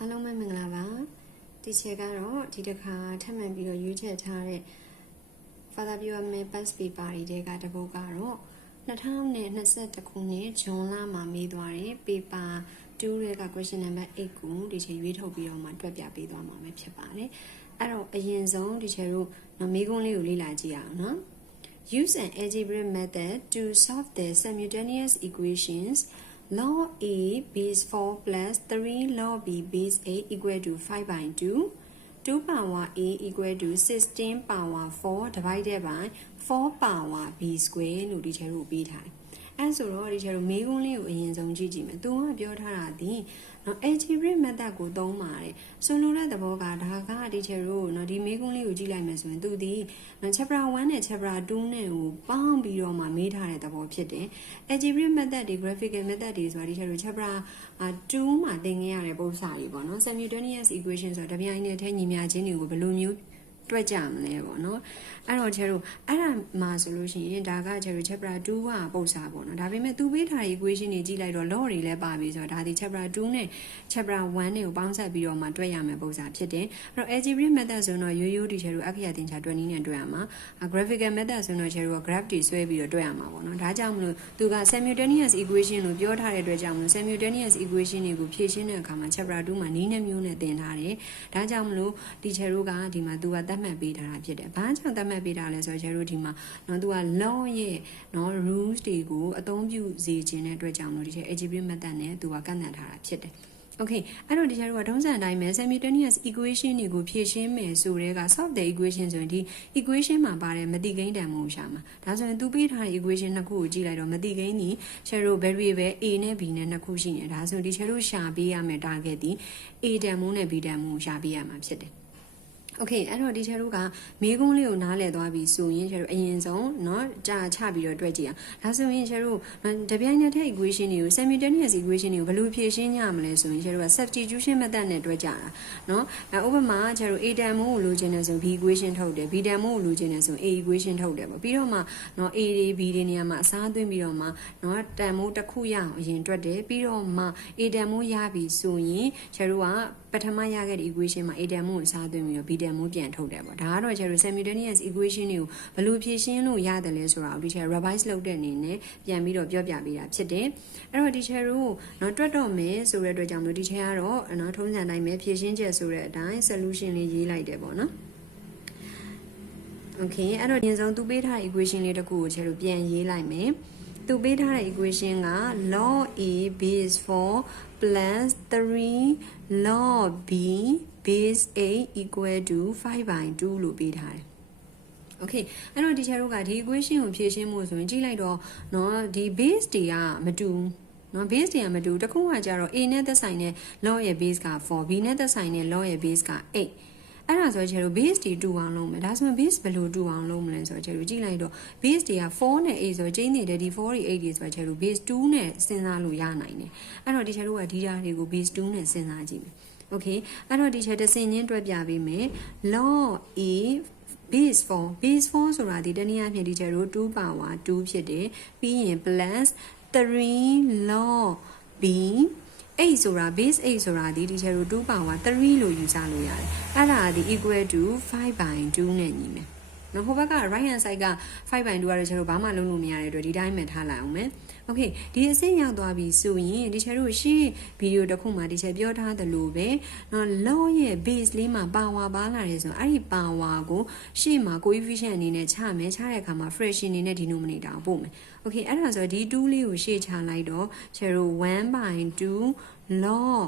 အားလုံးပဲမင်္ဂလာပါဒီချက်ကတော့ဒီတစ်ခါထပ်မံပြီးတော့ရွေးချယ်ထားတဲ့ Father Pure Man Past Paper တွေကတပုတ်ကတော့2021ခုနှစ်ဇွန်လမှာမေးသွားတဲ့ Paper 2ရဲ့က Question Number 8ကိုဒီချက်ရွေးထုတ်ပြီးတော့မှတွက်ပြပေးသွားမှာပဲဖြစ်ပါတယ်အဲ့တော့အရင်ဆုံးဒီချက်တို့မေးခွန်းလေးကိုလေ့လာကြည့်အောင်နော် Use an algebraic method to solve the simultaneous equations log A base 4 plus 3 log B base 8 equal to 5 by 2. 2 power A equal to 16 power 4 divided by 4 power B square လို့ဒီချက်တို့ပေးထားတယ်။အဲဆိုတော့ဒီချက်တို့မေးခွန်းလေးကိုအရင်ဆုံးကြည့်ကြည့်မယ်။သူကပြောထားတာဒီalgebraic method ကိုသုံးပါတယ်။ဆိုလိုတဲ့သဘောကဒါကဒီချက်တို့ဒီမေးခွန်းလေးကိုကြည့်လိုက်မယ်ဆိုရင်သူဒီchapter 1နဲ့ chapter 2နဲ့ကိုပေါင်းပြီးတော့မှမေးထားတဲ့သဘောဖြစ်တယ်။ algebraic method တွေ graphical method တွေဆိုတာဒီချက်တို့ chapter 2မှာသင်ခဲ့ရတဲ့ပုံစံလေးပေါ့နော် simultaneous equation ဆိုတာတပြိုင်တည်းညီမျှခြင်းတွေကိုဘယ်လိုမျိုးတွက်ကြမလဲပေါ့နော်အဲ့တော့ကျတို့အဲ့ဒါမှာဆိုလို့ရှိရင်ဒါကကျတို့ chapter 2ကပုံစံပေါ့နော်ဒါပေမဲ့သူပေးထားတဲ့ equation တွေကြည့်လိုက်တော့ law တွေလည်းပါပြီဆိုတော့ဒါဒီ chapter 2နဲ့ chapter 1တွေကိုပေါင်းစပ်ပြီးတော့မှတွက်ရမယ်ပုံစံဖြစ်တယ်အဲ့တော့ algebraic method ဆိုတော့ရိုးရိုးဒီကျတို့အခရာသင်္ချာတွက်နည်းနဲ့တွက်ရမှာ graphical method ဆိုတော့ကျတို့ graph တွေဆွဲပြီးတော့တွက်ရမှာပေါ့နော်ဒါကြောင့်မလို့သူက simultaneous equation လို့ပြောထားတဲ့အတွက်ကြောင့်မလို့ simultaneous equation တွေကိုဖြည့်ရှင်းတဲ့အခါမှာ chapter 2မှာနည်းနှမျိုးနဲ့သင်ထားတယ်ဒါကြောင့်မလို့ဒီကျတို့ကဒီမှာသူကသတ်မှတ်ပေးထားတာဖြစ်တယ်။ဘာကြောင့်သတ်မှတ်ပေးတာလဲဆိုတော့ကျတို့ဒီမှာသူက law ရဲ့rules တွေကိုအသုံးပြုစေခြင်းတဲ့အတွက်ကြောင့်လို့ဒီချက် algebraic method နဲ့သူကကန့်သတ်ထားတာဖြစ်တယ်။ Okay အဲ့တော့ဒီချက်တို့ကထုံးစံအတိုင်းပဲ simultaneous equation တွေကိုဖြည့်ရှင်းမယ်ဆိုတဲ့က solve the equation ဆိုရင်ဒီ equation မှာပါတဲ့မတိကိန်းတန်မှုရှာမှာဒါဆိုရင်သူပေးထားတဲ့ equation နှစ်ခုကိုကြည့်လိုက်တော့မတိကိန်းဒီချက်တို့ variable a နဲ့ b နဲ့နှစ်ခုရှိနေဒါဆိုဒီချက်တို့ရှာပေးရမယ် target ဒီ a တန်မှုနဲ့ b တန်မှုကိုရှာပေးရမှာဖြစ်တယ်။ Okay အဲ့တော့ဒီချက်တို့ကမေးခွန်းလေးကိုနားလည်သွားပြီဆိုရင်ချက်တို့အရင်ဆုံးကြာချပြီးတော့တွက်ကြည့်အောင်ဒါဆိုရင်ချက်တို့တပြိုင်နက်တည်း equation တွေကို simultaneous equation တွေကိုဘယ်လိုဖြည့်ရှင်းကြမလဲဆိုရင်ချက်တို့က substitution method နဲ့တွက်ကြတာဥပမာချက်တို့ a တန်မှုကိုလိုချင်တယ်ဆို b equation ထုတ်တယ် b တန်မှုကိုလိုချင်တယ်ဆို a equation ထုတ်တယ်ပေါ့ပြီးတော့မှ a တွေ b တွေနေရာမှာအစားသွင်းပြီးတော့မှတန်မှုတစ်ခုရအောင်အရင်တွက်တယ်ပြီးတော့မှ a တန်မှုရပြီဆိုရင်ချက်တို့ကပထမရခဲ့တဲ့ equation မှာ a တန်မှုကိုအစားသွင်းပြီးတော့ b တန်မှုပြန်ထုတ်တယ်ပေါ့ဒါကတော့ကျတော့ simultaneous equation တွေကိုဘယ်လိုဖြည့်ရှင်းလို့ရတယ်လဲဆိုတာကိုဒီချက် revise လုပ်တဲ့အနေနဲ့ပြန်ပြီးတော့ပြောပြပေးတာဖြစ်တယ်အဲ့တော့ဒီချက်တို့တွက်တော့မယ်ဆိုတဲ့အတွက်ကြောင့်မို့ဒီချက်ကတော့ထုံးစံတိုင်းပဲဖြည့်ရှင်းချက်ဆိုတဲ့အတိုင်း solution လေးရေးလိုက်တယ်ပေါ့နော် Okay အဲ့တော့အရင်ဆုံးသူပေးထားတဲ့ equation လေးတစ်ခုကိုချက်တို့ပြန်ရေးလိုက်မယ်သူပေးထားတဲ့ equation က log a base 4 plus 3 log b base 8 equal to 5 by 2လို့ပေးထားတယ်။ Okay အဲ့တော့ဒီချက်တို့ကဒီ equation ကိုဖြည့်ရှင်းဖို့ဆိုရင်ကြည့်လိုက်တော့ဒီ base တွေကမတူbase တွေကမတူတခုကကြတော့ a နဲ့သက်ဆိုင်တဲ့ log ရဲ့ base က4 b နဲ့သက်ဆိုင်တဲ့ log ရဲ့ base က8အဲ့ဒါဆိုကျတော့ base တွေတူအောင်လုပ်မယ်ဒါဆိုရင် base ဘယ်လိုတူအောင်လုပ်မလဲဆိုတော့ကျတော့ကြည့်လိုက်တော့ base တွေက4နဲ့8ဆိုကျင်းနေတဲ့ဒီ4တွေ8တွေဆိုတော့ကျတော့ base 2နဲ့စဉ်းစားလို့ရနိုင်တယ်အဲ့တော့ဒီချက်တို့ကဒီဓာတ်တွေကို base 2နဲ့စဉ်းစားကြည့်မယ် Okay အဲ့တော့ဒီချက်တစ်စင်ချင်းတွက်ပြပေးမယ် log a base 4ဆိုတာဒီတနည်းအားဖြင့်ဒီချက်တို့2 power 2ဖြစ်တယ်ပြီးရင် plus 3 log b 8ဆိုတာ base 8ဆိုတာဒီချက်တို့2 power 3လို့ယူဆလို့ရတယ်အဲ့ဒါဒီ equal to 5 by 2နဲ့ညီမယ်ဟိုဘက်က right hand side က5 by 2ကတော့ချက်တို့ဘာမှလုပ်လို့မရတဲ့အတွက်ဒီတိုင်းမှထားလိုက်အောင်မယ်Okay ဒီအဆင့်ရောက်သွားပြီဆိုရင်ဒီချက်တို့ရှေ့ဗီဒီယိုတစ်ခုမှာဒီချက်ပြောထားသလိုပဲlaw ရဲ့ base လေးမှာ power ပါလာတယ်ဆိုတော့အဲ့ဒီ power ကိုရှေ့မှာ coefficient အနေနဲ့ချမယ်ချတဲ့အခါမှာ fraction အနေနဲ့ denominator ကိုပို့မယ် Okay အဲ့ဒါဆိုဒီ2လေးကိုရှေ့ချလိုက်တော့ချက်တို့1 by 2 log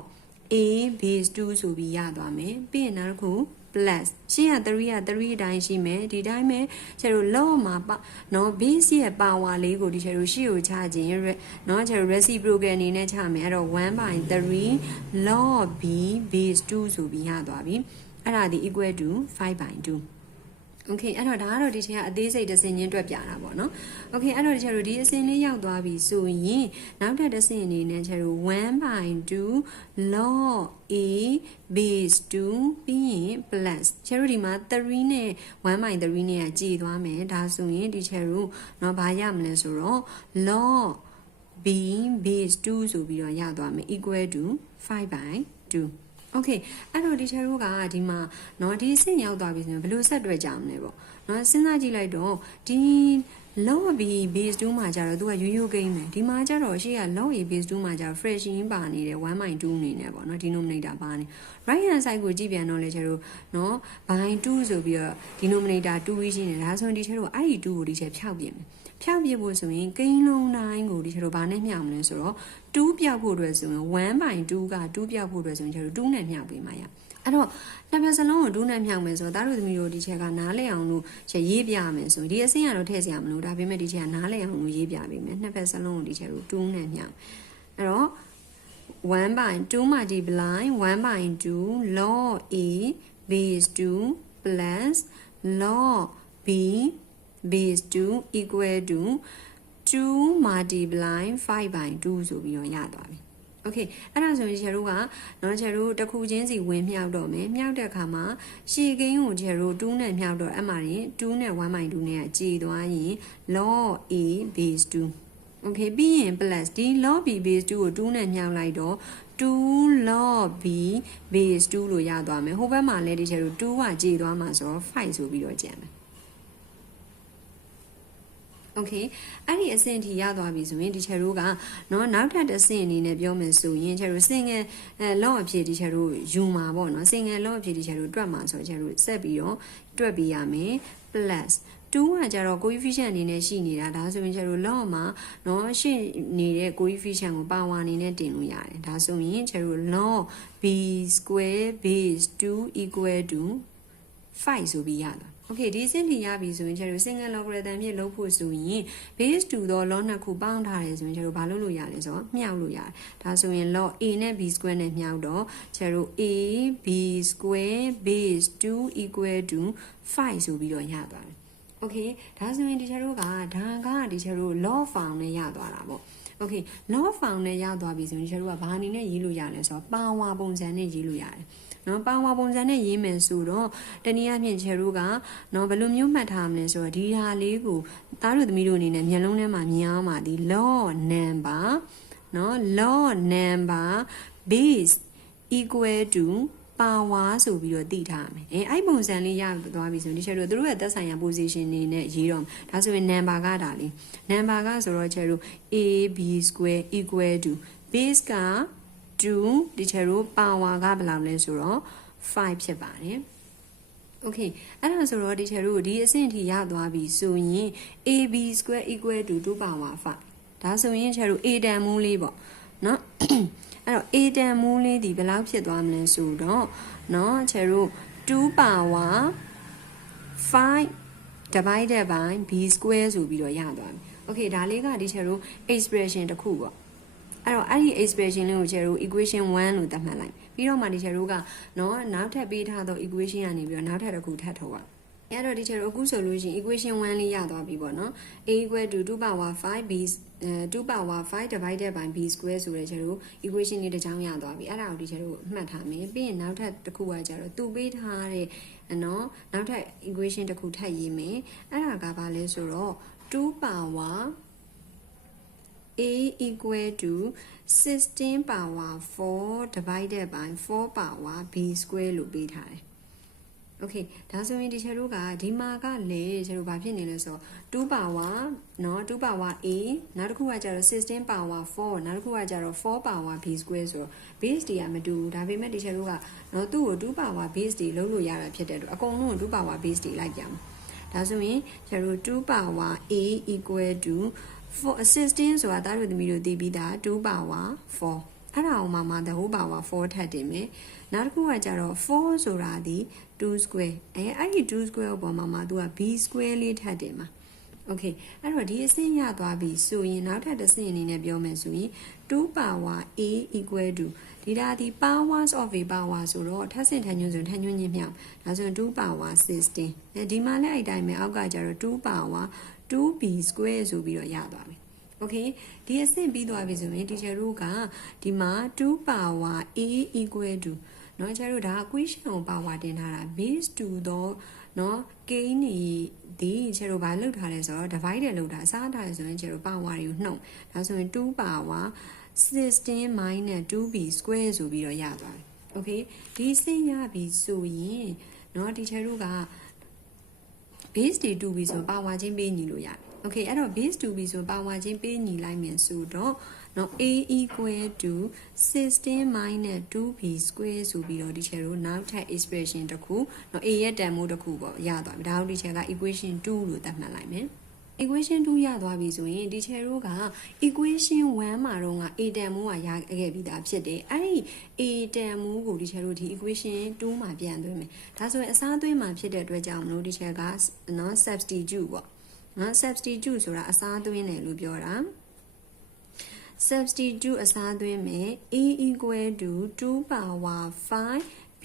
a base 2ဆိုပြီးရသွားမယ်ပြီးရင်နောက်တစ်ခု plus ရှင်းရ3အတိုင်းရှိမယ်ဒီတိုင်းပဲကျတို့ log မှာbase ရဲ့ power လေးကိုဒီကျတို့ရှေ့ကိုချခြင်းကျတို့ reciprocal အနေနဲ့ချမယ်အဲ့တော့1 by 3 log b base 2ဆိုပြီးရသွားပြီအဲ့ဒါဒီ equal to 5 by 2 Okay အဲ့တော့ဒါကတော့ဒီချိန်ကအသေးစိတ်တစ်စင်ချင်းတွက်ပြတာပေါ့နော် Okay အဲ့တော့ဒီချက်တို့ဒီအစင်လေးရောက်သွားပြီဆိုရင်နောက်ထပ်တစ်စင်အနေနဲ့ချက်တို့1 by 2 log a base 2ပြီးရင် plus ချက်တို့ဒီမှာ3နဲ့1 by 3နဲ့ကြည်သွားမယ်ဒါဆိုရင်ဒီချက်တို့ဘာရမလဲဆိုတော့ log b base 2ဆိုပြီးတော့ရသွားမယ် equal to 5 by 2 Okay အဲ့တော့ဒီချာတို့ကဒီမှာเนาะဒီအဆင့်ရောက်သွားပြီဆိုရင်ဘယ်လိုဆက်တွဲကြမလဲပေါ့เนาะစဉ်းစားကြည့်လိုက်တော့ဒီ law b base 2မှာကျတော့သူကရိုးရိုးကိန်းပဲဒီမှာကျတော့ရှေ့က law a base 2မှာကျတော့ fraction ပါနေတယ် 1/2 အနေနဲ့ပေါ့เนาะ denominator ပါနေ right hand side ကိုကြည့်ပြန်တော့လေချာတို့เนาะ by 2ဆိုပြီးတော့ denominator 2ရှိနေဒါဆိုရင်ဒီချာတို့အဲ့ဒီ2ကိုဒီချာဖြောက်ပြင်မယ်ဖြောက်ပြဖို့ဆိုရင်ကိန်းလုံးတိုင်းကိုဒီချာတို့ဘာနဲ့မျှမလဲဆိုတော့2ပြောက်ဖို့အတွက်ဆိုရင် 1/2 က2ပြောက်ဖို့အတွက်ဆိုရင်ချာတို့2နဲ့မျှပေးမှာရအဲ့တော့နှစ်ဖက်စလုံးကို2နဲ့မျှမယ်ဆိုတော့သားတို့သမီးတို့ဒီချက်ကနားလည်အောင်လို့ချက်ရေးပြမယ်ဆိုရင်ဒီအဆင့်ကတော့ထည့်စရာမလိုဒါပေမဲ့ဒီချက်ကနားလည်အောင်လို့ရေးပြပေးမယ်နှစ်ဖက်စလုံးကိုဒီချက်ကို2နဲ့မျှအဲ့တော့1/2 multiply 1/2 log a base 2 plus log b base 2 equal to 2 multiply 5/2ဆိုပြီးတော့ရသွားပြီ Okay အဲ့ဒါဆိုရင်ကျတို့ကနော်ကျတို့တစ်ခုချင်းစီဝင်မြောက်တော့မယ်မြောက်တဲ့အခါမှာရှေ့ကိန်းကိုကျတို့2နဲ့မြောက်တော့အဲ့မှာရင်2နဲ့ 1/2 နဲ့ကြည်သွားရင် log a base 2 Okay ပြီးရင် plus ဒီ log b base 2ကို2နဲ့မြောက်လိုက်တော့2 log b base 2လို့ရသွားမယ်ဟိုဘက်မှာလည်းဒီကျတို့2ကကြည်သွားမှာဆိုတော့5ဆိုပြီးတော့ကျန်မယ်Okay အဲ့ဒီအဆင့်ထိရသွားပြီဆိုရင်ဒီချက်တို့ကနော်နောက်ထပ်တစ်ဆင့်အနေနဲ့ပြောမယ်ဆိုရင်ချက်တို့ single law အဖြစ်ဒီချက်တို့ယူမှာပေါ့နော် single law အဖြစ်ဒီချက်တို့တွက်မှာဆိုချက်တို့ဆက်ပြီးတော့တွက်ပေးရမယ် plus 2ကကြတော့ coefficient အနေနဲ့ရှိနေတာဒါဆိုရင်ချက်တို့ law မှာနော်ရှိနေတဲ့ coefficient ကို power အနေနဲ့တင်လို့ရတယ်ဒါဆိုရင်ချက်တို့ log b square base 2 equal to 5ဆိုပြီးရတာOkay ဒီအဆင့်ထိရပြီဆိုရင်ကျတို့ single logarithm ဖြစ်လုပ်ဖို့ဆိုရင် base 2သော log နှစ်ခုပေါင်းထားတယ်ဆိုရင်ကျတို့ဘာလုပ်လို့ရလဲဆိုတော့မြှောက်လို့ရတယ်ဒါဆိုရင် log a နဲ့ b square နဲ့မြှောက်တော့ကျတို့ a b square base 2 equal to 5ဆိုပြီးတော့ရသွားတယ် Okay ဒါဆိုရင်ဒီကျတို့ကဒါကဒီကျတို့ log form နဲ့ရသွားတာပေါ့Okay log form နဲ့ရသွားပြီဆိုရင်ကျတို့ကဘာအနေနဲ့ရေးလို့ရလဲဆိုတော့ power ပုံစံနဲ့ရေးလို့ရတယ်နော်ပေါင်းဝပုံစံနဲ့ရေးမယ်ဆိုတော့တနည်းအားဖြင့်ချေတို့ကနော်ဘယ်လိုမျိုးမှတ်ထားမလဲဆိုတော့ဒီဟာလေးကိုသားတို့သမီးတို့အနေနဲ့မျက်လုံးထဲမှာမြင်အောင်ပါဒီ log number နော် log number base equal to power ဆိုပြီးတော့သိထားမယ်အဲ့ပုံစံလေးရသွားပြီဆိုရင်ဒီချေတို့တို့ရဲ့သက်ဆိုင်ရာ position နေနဲ့ရေးတော့ဒါဆိုရင် number ကဒါလေး number ကဆိုတော့ချေတို့ a b square equal to base က2ဒီချက်တို့ power ကဘယ်လောက်လဲဆိုတော့5ဖြစ်ပါတယ် Okay အဲ့ဒါဆိုတော့ဒီချက်တို့ဒီအဆင့်ထိရသွားပြီဆိုရင် ab square equal to 2 power 5ဒါဆိုရင်ချက်တို့ a တန်မူးလေးပေါ့နော်အဲ့တော့ a တန်မူးလေးဒီဘယ်လောက်ဖြစ်သွားမလဲဆိုတော့နော်ချက်တို့2 power 5 divided by b square ဆိုပြီးတော့ရသွားပြီ Okay ဒါလေးကဒီချက်တို့ expression တစ်ခုပေါ့အဲ့တော့အဲ့ဒီ expression လေးကိုကျတို့ equation 1လို့သတ်မှတ်လိုက်ပြီးတော့မှဒီကျတို့ကနော်နောက်ထပ်ပေးထားသော equation ကနေပြီးတော့နောက်ထပ်တစ်ခုထပ်ထုတ်ရအဲ့တော့ဒီကျတို့အခုဆိုလို့ရှိရင် equation 1လေးရသွားပြီပေါ့နော် a equal to 2 power 5 b 2 power 5 divided by b square ဆိုတဲ့ကျတို့ equation လေးတစ်ချောင်းရသွားပြီအဲ့ဒါကိုဒီကျတို့မှတ်ထားမယ်ပြီးရင်နောက်ထပ်တစ်ခုကကျတော့သူပေးထားတဲ့နော်နောက်ထပ် equation တစ်ခုထပ်ရေးမယ်အဲ့ဒါကဘာလဲဆိုတော့2 power a equal to 16 power 4 divided by 4 power b square လို့ပေးထားတယ် Okay ဒါဆိုရင်ဒီချက်တို့ကဒီမှာကလေချက်တို့ဘာဖြစ်နေလဲဆိုတော့2 power เนาะ2 power a နောက်တစ်ခုကကျတော့16 power 4နောက်တစ်ခုကကျတော့4 power b square ဆိုတော့ base တွေကမတူဘူးဒါပေမဲ့ဒီချက်တို့ကเนาะသူ့ကို2 power base တွေလုံးလို့ရတာဖြစ်တဲ့အတွက်အကုန်လုံးကို2 power base တွေလိုက်ကြမှာဒါဆိုရင်ချက်တို့2 power a equal to 16ဆိုတာတားတို့သမီးတို့သိပြီးသား2 power 4အဲ့ဒါအောင်မှthe whole power 4ထပ်တင်မယ်နောက်တစ်ခုကကြတော့4ဆိုတာဒီ2 square အဲ့ဒီ2 square ပေါ်မှာသူက b square လေးထပ်တင်မှာ Okay အဲ့တော့ဒီအဆင့်ရသွားပြီဆိုရင်နောက်ထပ်တစ်ဆင့်အနေနဲ့ပြောမယ်ဆိုရင်2 power a equal to ဒီဒါဒီ powers of a power ဆိုတော့ထပ်ဆင့်ထပ်ညွှန်းဆိုထပ်ညွှန်းချင်းမြောက်ဒါဆိုရင်2 power 16ဒီမှာလည်းအဲ့တိုင်းပဲအောက်ကကျတော့2 power 2b square ဆိုပြီးတော့ရသွားပြီ Okay ဒီအဆင့်ပြီးသွားပြီဆိုရင် teacher တို့ကဒီမှာ2 power a equal to เนาะကျတို့ဒါ equation ကို power တင်ထားတာ base 2တော့เนาะ gain နေဒီကျတို့ဘာလုပ်ထားလဲဆိုတော့ divided လုပ်တာအစားထားရဆိုရင်ကျတို့ power တွေကိုနှုတ်ဒါဆိုရင်2 power 16 minus 2b square ဆိုပြီးတော့ရသွားတယ် okay ဒီအဆင့်ရပြီဆိုရင်เนาะဒီချာတို့က base တွေတူပြီဆိုပါဝါချင်းပေးညီလို့ရတယ် okay အဲ့တော့ base တူပြီဆိုပါဝါချင်းပေးညီလိုက်မယ်ဆိုတော့เนาะ a equal to 16 minus 2b square ဆိုပြီးတော့ဒီချာတို့နောက်ထပ် expression တစ်ခုเนาะ a ရဲ့တန်ဖိုးတစ်ခုပေါ့ရသွားပြီဒါတို့ဒီချာက equation 2လို့သတ်မှတ်လိုက်မယ်equation 2ရသွားပြီဆိုရင်ဒီချေတို့က equation 1မှာတော့က a တန်မိုးကရခဲ့ပြီးသားဖြစ်တယ်အဲ့ဒီ a တန်မိုးကိုဒီချေတို့ဒီ equation 2မှာပြန်သွင်းမယ်ဒါဆိုရင်အစားသွင်းမှာဖြစ်တဲ့အတွက်ကြောင့်မလို့ဒီချက်ကနော် substitute ပေါ့နော် substitute ဆိုတာအစားသွင်းတယ်လို့ပြောတာ substitute အစားသွင်းမယ် a equal to 2 power 5 b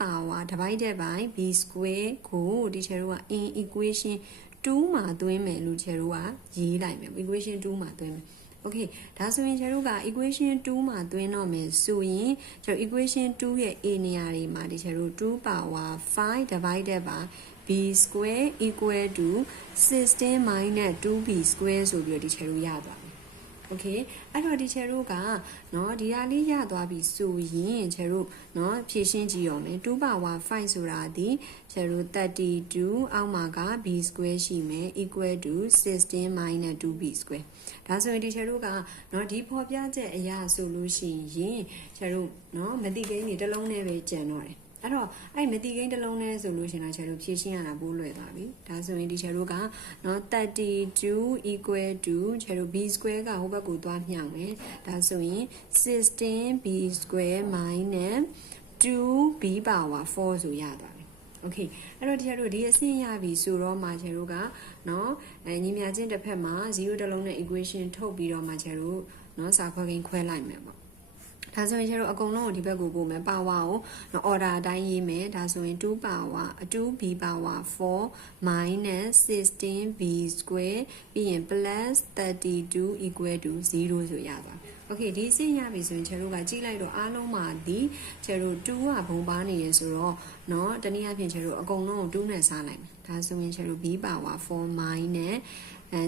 power divided by b square ကိုဒီချေတို့က in equation 2မှာသွင်းမယ်လို့ချေတို့ကရေးလိုက်မယ် equation 2မှာသွင်းမယ် okay ဒါဆိုရင်ချေတို့က equation 2မှာသွင်းတော့မယ်ဆိုရင်ချေတို့ equation 2ရဲ့ a နေရာတွေမှာဒီချေတို့2 power 5 divided by b square equal to 16 minus 2b square ဆိုပြီးတော့ဒီချေတို့ရသွားမယ် okay အဲ့တော့ဒီချေတို့ကเนาะဒီဟာလေးရသွားပြီဆိုရင်ချေတို့เนาะဖြည့်ရှင်းကြည့်ရမယ်2 power 5ဆိုတာဒီချေတို့32အောက်မှာက b square ရှိမယ် equal to 16 minus 2b square ဒါဆိုရင်ဒီချေတို့ကเนาะဒီဖော်ပြချက်အရာဆိုလို့ရှိရင်ချေတို့เนาะမတိကိန်းတွေတစ်လုံးနဲ့ပဲကျန်တော့တယ်အဲ့တော့အဲ့မတိကိန်းတစ်လုံးနဲ့ဆိုလို့ရှိရင်တော့ချေတို့ဖြည့်ရှင်းရတာပိုးလွယ်သွားပြီဒါဆိုရင်ဒီချေတို့ကเนาะ32 equal to ချေတို့ b square ကဟိုဘက်ကိုသွားမြောက်မယ်ဒါဆိုရင် 16b square minus 2b power 4ဆိုရသွားပြီ okay အဲ့တော့ဒီချေတို့ဒီအဆင့်ရပြီဆိုတော့မှချေတို့ကเนาะညီမြချင်းတစ်ဖက်မှာ0တစ်လုံးနဲ့ equation ထုတ်ပြီးတော့မှချေတို့เนาะစာခွဲကိန်းခွဲလိုက်မယ်ပေါ့ဒါဆိုရင်ကျတော့အကုန်လုံးကိုဒီဘက်ကိုပို့မယ် power ကို order အတိုင်းရေးမယ်ဒါဆိုရင်2 power 2b power 4 minus 16b square ပြီးရင် plus 32 equal to 0ဆိုရပါokay ဒီအဆင့်ရပြီဆိုရင်ကျတို့ကကြည့်လိုက်တော့အားလုံးမှာဒီကျတို့2ကဘုံပါနေရဆိုတော့เนาะတနည်းအားဖြင့်ကျတို့အကုန်လုံးကို2နဲ့စားလိုက်မယ်ဒါဆိုရင်ကျတို့ b power 4 minus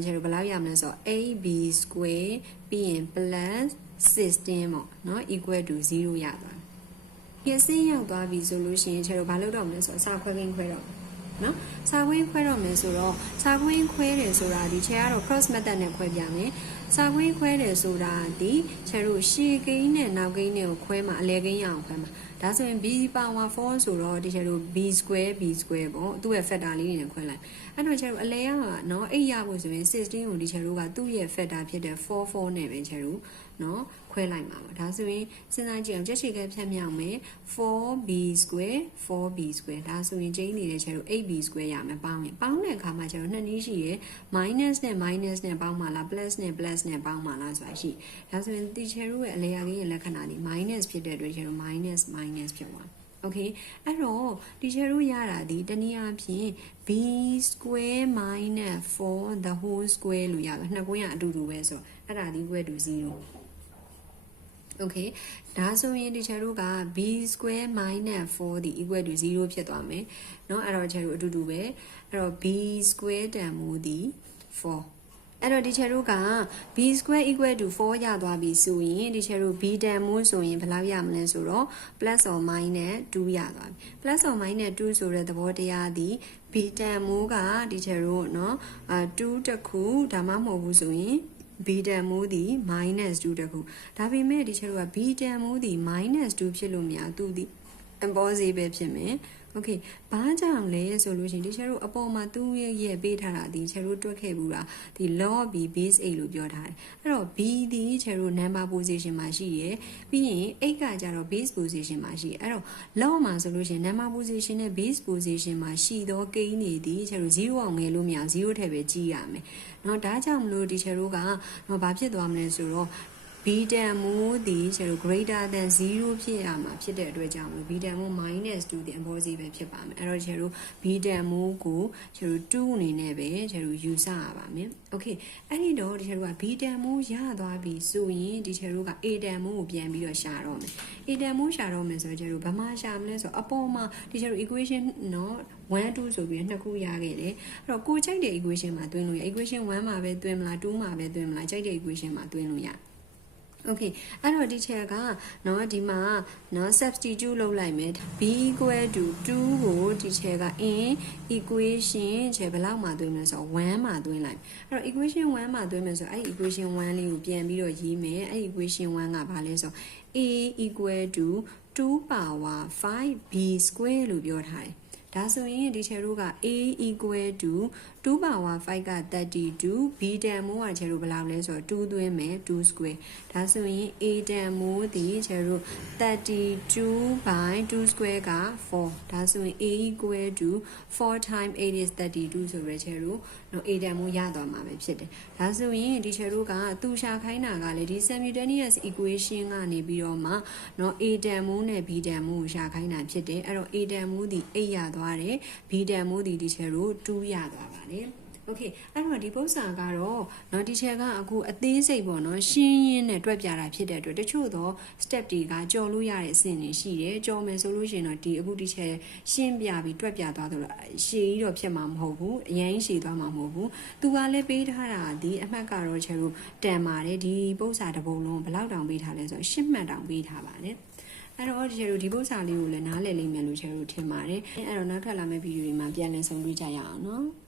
ကျတို့ဘယ်လောက်ရမလဲဆိုတော့ 8b square ပြီးရင် plus 16ပေါ့เนาะ equal to 0ရသွားတယ်။ဒီအဆင့်ရောက်သွားပြီဆိုလို့ရှိရင်ကျတော့ဘာလုပ်တော့မလဲဆိုတော့စာခွဲကိန်းခွဲတော့เนาะစာခွဲခွဲတော့မယ်ဆိုတော့စာခွဲခွဲတယ်ဆိုတာဒီချေကတော့ cross method နဲ့ခွဲပြမယ်။စာခွဲခွဲတယ်ဆိုတာဒီချေတို့ရှေ့ကိန်းနဲ့နောက်ကိန်းနဲ့ကိုခွဲမှာအလယ်ကိန်းရအောင်ခွဲမှာဒါဆိုရင် b power 4ဆိုတော့ဒီချေတို့ b square ပေါ့သူ့ရဲ့ factor လေးတွေနဲ့ခွဲလိုက်အဲ့တော့ချေတို့အလယ်ကเนาะ8ရဖို့ဆိုရင်16ကိုဒီချေတို့ကသူ့ရဲ့ factor ဖြစ်တဲ့44နဲ့ပဲချေတို့เนาะခွဲလိုက်မှာပါဒါဆိုရင်စဉ်းစားကြည့်အောင်ကြက်ချေကဖြတ်မြောက်မယ် 4b square 4b square ဒါဆိုရင်ကျင်းနေတဲ့ချေတို့ 8b square ရမယ်ပေါင်းတဲ့အခါမှာချေတို့နှစ်နည်းရှိရယ် minus နဲ့ minus နဲ့ပေါင်းမှာလား plus နဲ့ plus နဲ့ပေါင်းမှာလားဆိုတာရှိဒါဆိုရင်ဒီချေတို့ရဲ့အလယ်ကရဲ့လက္ခဏာဒီ minus ဖြစ်တဲ့အတွက်ချေတို့ minus ဖြစ်သွားokay အဲ့တော့ဒီချေတို့ရတာဒီတနည်းအားဖြင့် b square minus 4 the whole square လို့ရတာနှစ်ကွင်းကအတူတူပဲဆိုတော့အဲ့ဒါဒီ equal to 0 okay ဒါဆိုရင်ဒီချေတို့က b square minus 4ဒီ equal to 0ဖြစ်သွားမယ်เนาะအဲ့တော့ချေတို့အတူတူပဲအဲ့တော့ b square တန်ဖိုးဒီ4အဲ့တော့ဒီချေတို့က b square equal to 4ရသွားပြီဆိုရင်ဒီချေတို့ b တန်မိုးဆိုရင်ဘယ်လောက်ရမလဲဆိုတော့ plus or minus 2ရသွားပြီ plus or minus 2ဆိုတဲ့သဘောတရားဒီ b တန်မိုးကဒီချေတို့เนาะ2တခုဒါမှမဟုတ်ဘူးဆိုရင်b တန်မိုးဒီ minus 2တခုဒါပေမဲ့ဒီချေတို့က b တန်မိုးဒီ minus 2ဖြစ်လို့မရသူဒီ impossible ဖြစ်မယ်okay ဘာကြောင့်လဲဆိုလို့ရှိရင်ဒီချေတို့အပေါ်မှာသူ့ရဲ့ပေးထားတာဒီချေတို့တွက်ခဲ့ဘူးလားဒီ log b base 8လို့ပြောထားတယ်အဲ့တော့ b ဒီချေတို့ number position မှာရှိရယ်ပြီးရင်8ကကြတော့ base position မှာရှိရယ်အဲ့တော့ log မှာဆိုလို့ရှိရင် number position နဲ့ base position မှာရှိသောကိန်းတွေဒီချေတို့0အောင်ငယ်လို့မရအောင်0ထည့်ပဲကြည့်ရမယ်เนาะဒါကြောင့်မလို့ဒီချေတို့ကเนาะဘာဖြစ်သွားမလဲဆိုတော့b တန်မိုးဒီကျတော့ greater than 0ဖြစ်ရမှာဖြစ်တဲ့အတွက်ကြောင့် b တန်မိုး minus 2ဒီ impossible ဖြစ်ပါမယ်အဲ့တော့ကျတော့ b တန်မိုးကိုကျတော့2အနေနဲ့ပဲကျတော့ယူဆရပါမယ် okay အဲ့ဒီတော့ဒီကျတော့ b တန်မိုးရသွားပြီဆိုရင်ဒီကျတော့က a တန်မိုးကိုပြန်ပြီးတော့ရှာတော့မယ် a တန်မိုးရှာတော့မယ်ဆိုတော့ကျတော့ဘာမှရှာမလဲဆိုတော့အပေါ်မှာဒီကျတော့ equation เนาะ1 2ဆိုပြီးနှစ်ခုရခဲ့တယ်အဲ့တော့ကိုကြိုက်တဲ့ equation မှာတွင်းလို့ရ equation 1မှာပဲတွင်းမလား2မှာပဲတွင်းမလားကြိုက်တဲ့ equation မှာတွင်းလို့ရ Okay အဲ့တော့ဒီချက်ကเนาะဒီမှာเนาะ substitute လုပ်လိုက်မယ် b equal to 2ကိုဒီချက်က in equation ချက်ဘယ်လောက်မှာသွင်းမလဲဆိုတော့1မှာသွင်းလိုက်အဲ့တော့ equation 1မှာသွင်းမယ်ဆိုအဲ့ equation 1လေးကိုပြန်ပြီးတော့ရေးမယ်အဲ့ equation 1ကဘာလဲဆိုတော့ a equal to 2 power 5b square လို့ပြောထားတယ်ဒါဆိုရင်ဒီချေတို့က a equal to 2 power 5က32 b တန်မိုးကချေတို့ဘယ်လောက်လဲဆိုတော့2သွင်းမယ်2 square ဒါဆိုရင် a တန်မိုးဒီချေတို့32 by 2 square က4ဒါဆိုရင် a equal to 4 times 8 is 32ဆိုရချေတို့နော် a တန်မိုးရသွားမှာပဲဖြစ်တယ်ဒါဆိုရင်ဒီချေတို့ကသူရှာခိုင်းတာကလေဒီ simultaneous equation ကနေပြီးတော့မှနော် a တန်မိုးနဲ့ b တန်မိုးကိုရှာခိုင်းတာဖြစ်တယ်အဲ့တော့ a တန်မိုးဒီ8ရသွားတယ် b တန်မိုးဒီဒီချေတို့2ရသွားပါတယ်โอเคအဲ့တော့ဒီပု္ပ္ပာကတော့เนาะဒီချက်ကအခုအသေးစိတ်ပေါ့เนาะရှင်းရင်းနဲ့တွက်ပြတာဖြစ်တဲ့အတွက်တချို့သော step တွေကကြော်လို့ရတဲ့အဆင့်တွေရှိတယ်ကြော်မယ်ဆိုလို့ရှိရင်တော့ဒီအခုဒီချက်ရှင်းပြပြီးတွက်ပြသွားတော့ရှည်ကြီးတော့ဖြစ်မှာမဟုတ်ဘူးအရင်ရှည်သွားမှာမဟုတ်ဘူးသူကလည်းပေးထားတာဒီအမှတ်ကတော့ချက်တို့တန်ပါတယ်ဒီပု္ပ္ပာတစ်ပုံလုံးဘယ်လောက်တောင်ပေးထားလဲဆိုတော့10မှတ်တောင်ပေးထားပါတယ်အဲ့တော့ချေတို့ဒီပု္ပ္ပာလေးကိုလည်းနားလည်လိမ့်မယ်လို့ချေတို့ထင်ပါတယ်အဲ့တော့နောက်ထပ်လာမယ့်ဗီဒီယိုတွေမှာပြန်လည်ဆုံတွေ့ကြရအောင်နော်